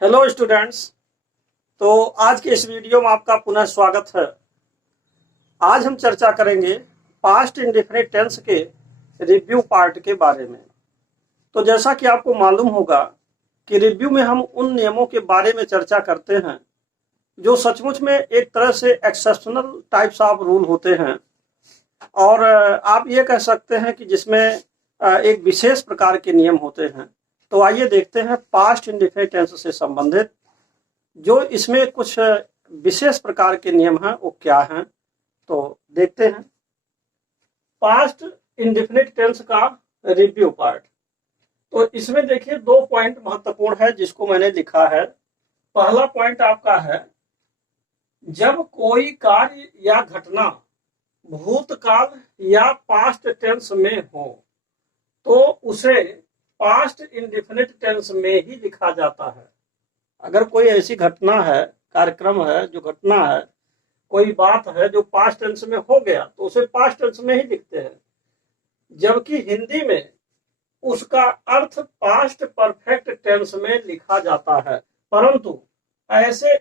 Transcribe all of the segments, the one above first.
Hello students. तो आज के इस वीडियो में आपका पुनः स्वागत है। आज हम चर्चा करेंगे पास्ट इंडेफिनिट टेंस के रिव्यू पार्ट के बारे में। तो जैसा कि आपको मालूम होगा कि रिव्यू में हम उन नियमों के बारे में चर्चा करते हैं जो सचमुच में एक तरह से एक्सेप्शनल टाइप्स ऑफ रूल होते हैं और आप ये कह सकते हैं कि जिसमें एक विशेष प्रकार के नियम होते हैं। तो आइए देखते हैं पास्ट इंडेफिनिट टेंस से संबंधित जो इसमें कुछ विशेष प्रकार के नियम हैं वो क्या हैं। तो देखते हैं पास्ट इंडेफिनिट टेंस का रिव्यू पार्ट। तो इसमें देखिए दो पॉइंट महत्वपूर्ण है जिसको मैंने लिखा है। पहला पॉइंट आपका है, जब कोई कार्य या घटना भूतकाल या पास्ट टेंस में हो तो उसे पास्ट इंडेफिनिट टेंस में ही लिखा जाता है। अगर कोई ऐसी घटना है, कार्यक्रम है, जो घटना है, कोई बात है जो पास्ट टेंस में हो गया तो उसे पास्ट टेंस में ही लिखते हैं, जबकि हिंदी में उसका अर्थ पास्ट परफेक्ट टेंस में लिखा जाता है। परंतु ऐसे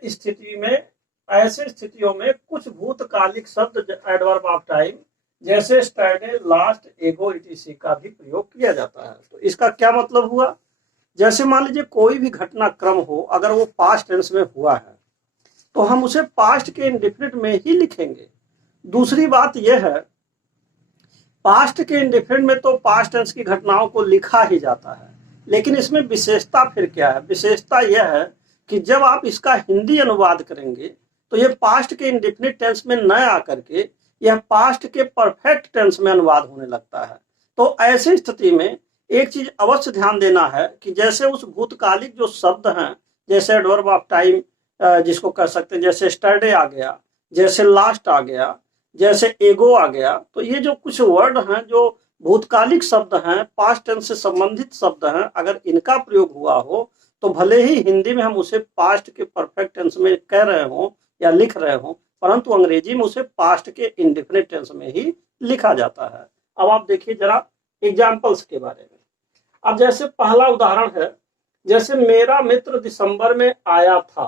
स्थितियों में कुछ भूतकालिक शब्द एडवर्ब ऑफ टाइम जैसे स्टरडे, लास्ट, एगो, इटीसी का भी प्रयोग किया जाता है। तो इसका क्या मतलब हुआ, जैसे मान लीजिए कोई भी घटनाक्रम हो, अगर वो पास्ट टेंस में हुआ है तो हम उसे पास्ट के इंडेफिनिट में ही लिखेंगे। दूसरी बात यह है, पास्ट के इंडेफिनिट में तो पास्ट टेंस की घटनाओं को लिखा ही जाता है, लेकिन इसमें विशेषता फिर क्या है? विशेषता यह है कि जब आप इसका हिंदी अनुवाद करेंगे तो यह पास्ट के इंडेफिनिट टेंस में न आकर के यह पास्ट के परफेक्ट टेंस में अनुवाद होने लगता है। तो ऐसी स्थिति में एक चीज अवश्य ध्यान देना है कि जैसे उस भूतकालिक जो शब्द हैं, जैसे एडवर्ब ऑफ टाइम जिसको कह सकते हैं, जैसे स्टरडे आ गया, जैसे लास्ट आ गया, जैसे एगो आ गया, तो ये जो कुछ वर्ड हैं जो भूतकालिक शब्द हैं, पास्ट टेंस से संबंधित शब्द हैं, अगर इनका प्रयोग हुआ हो तो भले ही हिंदी में हम उसे पास्ट के परफेक्ट टेंस में कह रहे हों या लिख रहे हों, परंतु अंग्रेजी में उसे पास्ट के इंडेफिनिट टेंस में ही लिखा जाता है। अब आप देखिए जरा एग्जाम्पल्स के बारे में। अब जैसे पहला उदाहरण है, जैसे मेरा मित्र दिसंबर में आया था।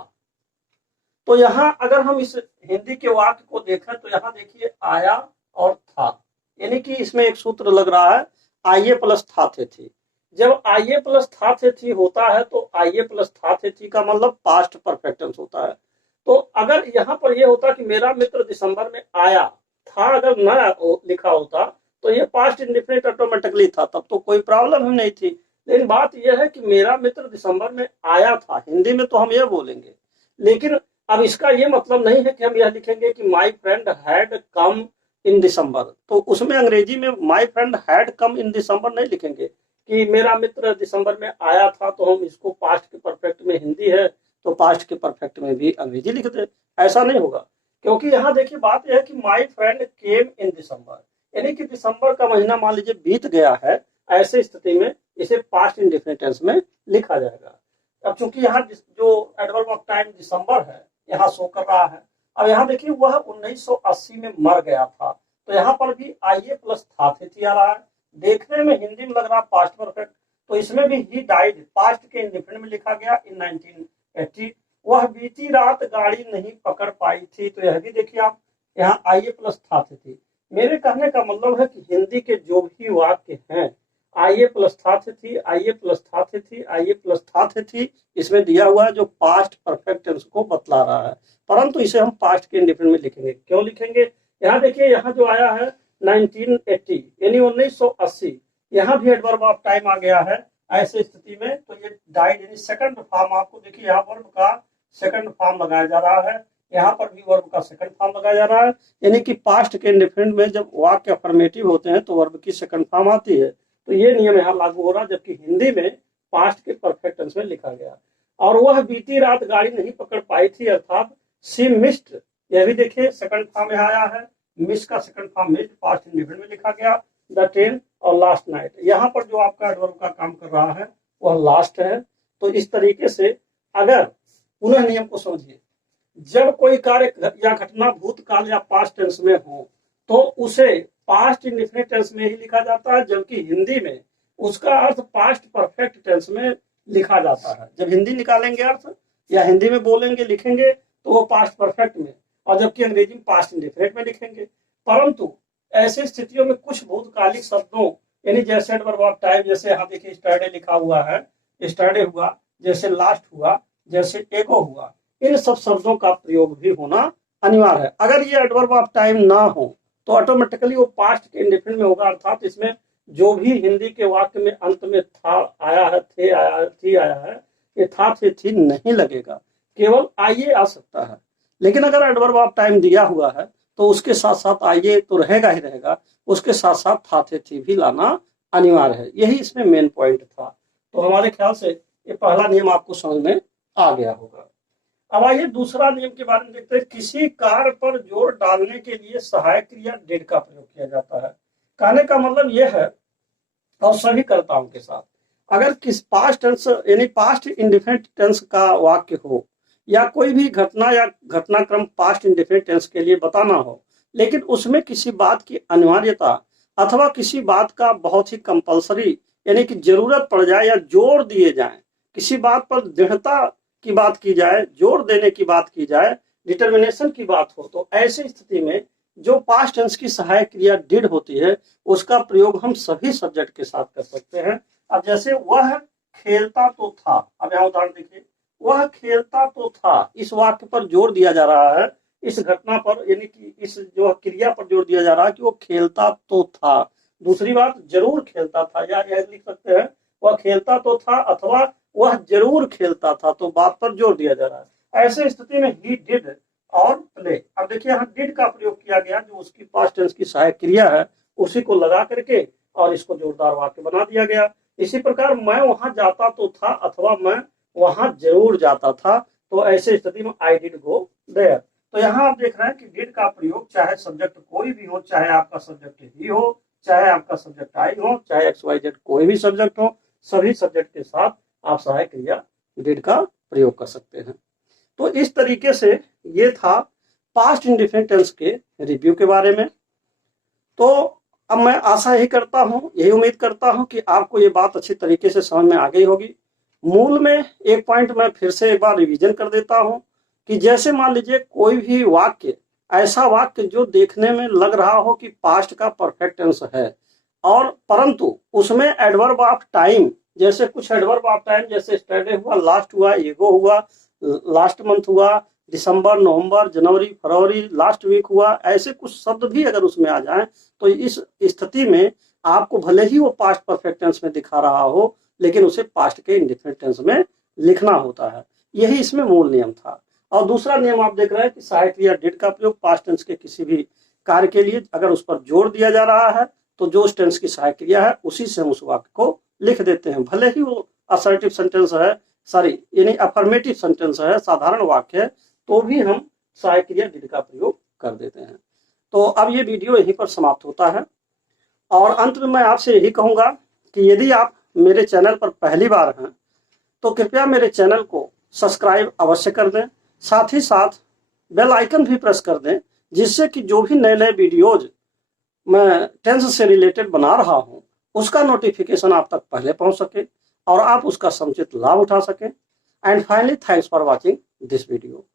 तो यहां अगर हम इस हिंदी के वाक्य को देखें तो यहां देखिए आया और था, यानी कि इसमें एक सूत्र लग रहा है आइए प्लस था थे थी। जब आइए प्लस था थे थी होता है तो आइए प्लस था थे थी का मतलब पास्ट परफेक्ट टेंस होता है। तो अगर यहाँ पर यह होता कि मेरा मित्र दिसंबर में आया था, अगर न लिखा होता तो ये पास्ट इंडेफिनिट ऑटोमेटिकली था, तब तो कोई प्रॉब्लम ही नहीं थी। लेकिन बात यह है कि मेरा मित्र दिसंबर में आया था, हिंदी में तो हम ये बोलेंगे, लेकिन अब इसका ये मतलब नहीं है कि हम यह लिखेंगे कि माय फ्रेंड हैड कम इन दिसंबर। तो उसमें अंग्रेजी में माय फ्रेंड हैड कम इन दिसंबर नहीं लिखेंगे कि मेरा मित्र दिसंबर में आया था, तो हम इसको पास्ट के परफेक्ट में हिंदी है तो पास्ट के परफेक्ट में भी अंग्रेजी लिख दे। ऐसा नहीं होगा, क्योंकि यहाँ देखिए बात यह है कि माय फ्रेंड केम इन दिसंबर, यानी कि दिसंबर का महीना मान लीजिए बीत गया है, ऐसे स्थिति में इसे पास्ट इंडेफिनिट टेंस में लिखा जाएगा। अब चूंकि यहाँ जो एडवर्ब ऑफ टाइम दिसंबर है यहाँ शो कर रहा है, अब यहाँ देखिए वह 1980 में मर गया था, तो यहाँ पर भी आइए प्लस था थे आ रहा है। देखने में हिंदी में लग रहा पास्ट परफेक्ट, तो इसमें भी ही डाइड पास्ट के इंडेफिनिट में लिखा गया इन 1980। वह बीती रात गाड़ी नहीं पकड़ पाई थी, तो यह भी देखिए आप यहाँ आइए प्लस था थी। मेरे कहने का मतलब है कि हिंदी के जो भी वाक्य हैं आइए प्लस था थी, आइए प्लस था थी, आइए प्लस था थी, इसमें दिया हुआ है जो पास्ट परफेक्ट टेंस को बतला रहा है, परंतु इसे हम पास्ट के इंडेफिनिट में लिखेंगे। क्यों लिखेंगे? यहाँ देखिए यहाँ जो आया है 1980 यानी 1980, यहाँ भी एडवर्ब ऑफ टाइम आ गया है। ऐसे स्थिति में तो ये डाइड यानी सेकंड फॉर्म, आपको देखिए यहाँ वर्ब का सेकंड फॉर्म लगाया जा रहा है, यहाँ पर भी वर्ब का सेकंड फॉर्म लगाया जा रहा है, यानी कि पास्ट के इंडेफिनिट में जब वाक्य अफर्मेटिव होते हैं तो वर्ब की सेकंड फॉर्म आती है। तो ये नियम यहाँ लागू हो रहा है, जबकि हिंदी में पास्ट के परफेक्ट टेंस में लिखा गया। और वह बीती रात गाड़ी नहीं पकड़ पाई थी, अर्थात सी मिस्ड, यह भी देखिए सेकंड फॉर्म में आया है, मिस का second form missed past indefinite में लिखा गया। द ट्रेन और लास्ट नाइट, यहाँ पर जो आपका एडवर्ब का काम कर रहा है वह लास्ट है। तो इस तरीके से अगर पुनः नियम को समझिए, जब कोई कार्य या घटना भूतकाल या पास्ट टेंस में हो तो उसे पास्ट इंडेफिनिट टेंस में ही लिखा जाता है, जबकि हिंदी में उसका अर्थ पास्ट परफेक्ट टेंस में लिखा जाता है। जब हिंदी निकालेंगे अर्थ या हिंदी में बोलेंगे लिखेंगे तो वो पास्ट परफेक्ट में, और जबकि अंग्रेजी में पास्ट इंडेफिनिट में लिखेंगे। परंतु ऐसे स्थितियों में कुछ भूतकालिक शब्दों यानी जैसे एडवर्ब ऑफ टाइम, जैसे यहाँ देखिए स्टरडे लिखा हुआ है, स्टरडे हुआ, जैसे लास्ट हुआ, जैसे एगो हुआ, इन सब शब्दों का प्रयोग भी होना अनिवार्य है। अगर ये एडवर्ब ऑफ टाइम ना हो तो ऑटोमेटिकली वो पास्ट के इंडेफिनिट में होगा, अर्थात इसमें जो भी हिंदी के वाक्य में अंत में था आया है, थे आया है, थी आया है, ये था थे थी नहीं लगेगा, केवल आइए आ सकता है। लेकिन अगर एडवर्ब ऑफ टाइम दिया हुआ है तो उसके साथ साथ आइए तो रहेगा ही रहेगा, उसके साथ साथ था थे थी भी लाना अनिवार्य है। यही इसमें मेन पॉइंट था। तो हमारे ख्याल से ये पहला नियम आपको समझ में आ गया होगा। अब आइए दूसरा नियम के बारे में देखते हैं। किसी कार्य पर जोर डालने के लिए सहायक क्रिया डिड का प्रयोग किया जाता है। कहने का मतलब यह है, और सभी कर्ताओं के साथ, अगर किस पास्ट टेंस यानी पास्ट इंडेफिनिट टेंस का वाक्य हो या कोई भी घटना या घटनाक्रम पास्ट इंडेफिनिट टेंस के लिए बताना हो, लेकिन उसमें किसी बात की अनिवार्यता अथवा किसी बात का बहुत ही कंपलसरी यानी कि जरूरत पड़ जाए या जोर दिए जाए, किसी बात पर दृढ़ता की बात की जाए, जोर देने की बात की जाए, डिटर्मिनेशन की बात हो, तो ऐसी स्थिति में जो पास्ट टेंस की सहायक क्रिया डिड होती है उसका प्रयोग हम सभी सब्जेक्ट के साथ कर सकते हैं। अब जैसे वह खेलता तो था, अब यहाँ उदाहरण देखिए, वह खेलता तो था, इस वाक्य पर जोर दिया जा रहा है, इस घटना पर यानी कि इस जो क्रिया पर जोर दिया जा रहा है कि वो खेलता तो था। दूसरी बात, जरूर खेलता था, या यह लिख सकते हैं वह खेलता तो था अथवा वह जरूर खेलता था, तो बात पर जोर दिया जा रहा है। ऐसे स्थिति में ही डिड और प्ले, अब देखिए यहाँ डिड का प्रयोग किया गया, जो उसकी पास्ट टेंस की सहायक क्रिया है उसी को लगा करके और इसको जोरदार वाक्य बना दिया गया। इसी प्रकार मैं वहां जाता तो था अथवा मैं वहां जरूर जाता था, तो ऐसे स्थिति में आई डिड गो देयर। तो यहाँ आप देख रहे हैं कि डिड का प्रयोग चाहे सब्जेक्ट कोई भी हो, चाहे आपका सब्जेक्ट ही हो, चाहे आपका सब्जेक्ट आई हो, चाहे एक्स वाई जेड कोई भी सब्जेक्ट हो, सभी सब्जेक्ट के साथ आप सहायक क्रिया डिड का प्रयोग कर सकते हैं। तो इस तरीके से ये था पास्ट इंडेफिनिट टेंस के रिव्यू के बारे में। तो अब मैं आशा यही करता हूं, यही उम्मीद करता हूं कि आपको ये बात अच्छी तरीके से समझ में आ गई होगी। मूल में एक पॉइंट मैं फिर से एक बार रिवीजन कर देता हूं कि जैसे मान लीजिए कोई भी वाक्य, ऐसा वाक्य जो देखने में लग रहा हो कि पास्ट का परफेक्ट टेंस है, और परंतु उसमें एडवर्ब ऑफ टाइम, जैसे कुछ एडवर्ब ऑफ टाइम जैसे स्टरडे हुआ, लास्ट हुआ, एगो हुआ, लास्ट मंथ हुआ, दिसंबर, नवंबर, जनवरी, फरवरी, लास्ट वीक हुआ, ऐसे कुछ शब्द भी अगर उसमें आ जाएं तो इस स्थिति में आपको भले ही वो पास्ट परफेक्ट टेंस में दिखा रहा हो, लेकिन उसे पास्ट के इंडेफिनिट टेंस में लिखना होता है। यही इसमें मूल नियम था। और दूसरा नियम आप देख रहे हैं कि सहायक क्रिया डिड का प्रयोग पास्ट टेंस के किसी भी कार्य के लिए अगर उस पर जोर दिया जा रहा है तो जो उस टेंस की सहायक क्रिया है उसी से हम उस वाक्य को लिख देते हैं, भले ही वो असर्टिव सेंटेंस है, सॉरी यानी अफर्मेटिव सेंटेंस है, साधारण वाक्य है, तो भी हम सहायक क्रिया डिड का प्रयोग कर देते हैं। तो अब ये वीडियो यहीं पर समाप्त होता है, और अंत में मैं आपसे यही कहूंगा कि यदि आप मेरे चैनल पर पहली बार हैं तो कृपया मेरे चैनल को सब्सक्राइब अवश्य कर दें, साथ ही साथ बेल आइकन भी प्रेस कर दें, जिससे कि जो भी नए नए वीडियोज मैं टेंस से रिलेटेड बना रहा हूं उसका नोटिफिकेशन आप तक पहले पहुंच सके और आप उसका समुचित लाभ उठा सकें। And finally, thanks for watching this video.